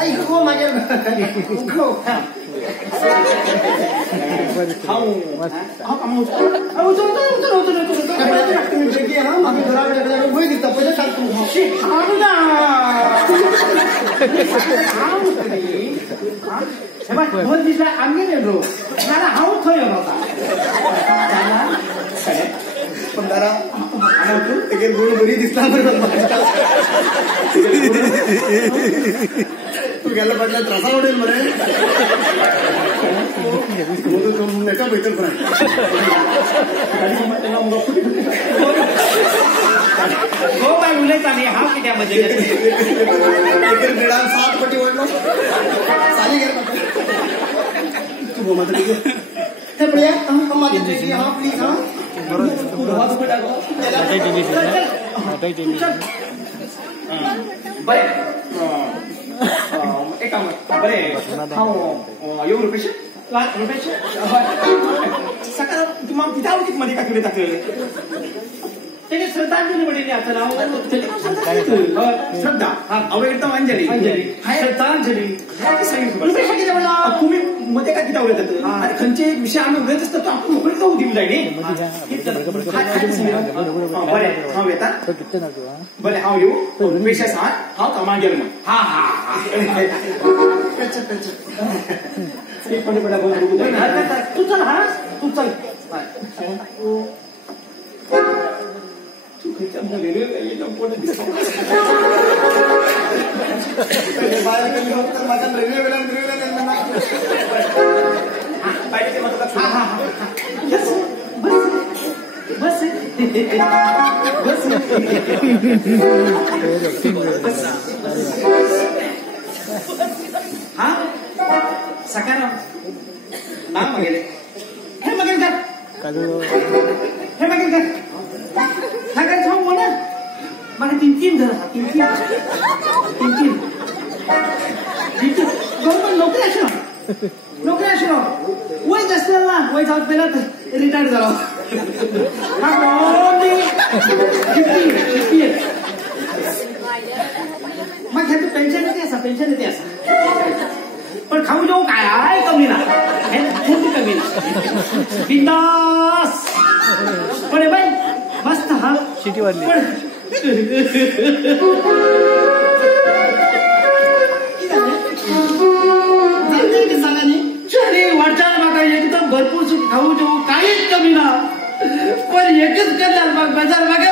ऐको मागे उखो हाऊ हा कामो हाऊ उतर तुम्ही बेगी हा मागे घराकडे वय दिसता पहिले टाकतो शिट हाऊ ना हाऊ तरी हा हे बघ दोन दिवसा आम्ही गेलो मला हाऊ थोय होता पण दारा एक गुण बरी दिसला तू गेला बदला त्रासा वाटेल मरे नका भेटल हो बाय उलयता नाही हा कित्यामध्ये क्रीडा 7 पटी वाढलो चाली गेला तू मात्र हे प्रिया माझी बेटी हा प्लीज हा बरे एक काम बरे येऊ रुपेश रुपेश सकाळ तुम्हाला किती आवडीत मध्ये काय टाकले त्याने श्रद्धांजली म्हणली आता श्रद्धा अव एकदम अंजली श्रद्धांजली तुम्ही मध्ये काय किती आवडत खंचे विषय आम्ही उघडत असतो तो आपण मोकळी जाऊ देऊ जाईल बरे हांव येता बरे हांव येऊ विषय सांग हांव कामाक गेलो मग हा हा तू चल हा तू चल हा सकाराम नाम मागेल हे मागेल का हे मागेल का सगळ्यात छान म्हणा मला 3 जण 3 गव्हर्नमेंट नोकरी आशिल्लो वय जास्त ना वय जावप पहिला रिटायर्ड जालो मग ह्याचं पेन्शन येते असा पण खाऊ जाऊ काय कमी ना कमी ना बिंदास पण बाई मस्त हा शिटी वाजली वाटचाल बघा एकदम भरपूर खाऊ जाऊ काहीच कमी ना पण एकच करणार बघ बाजार बघा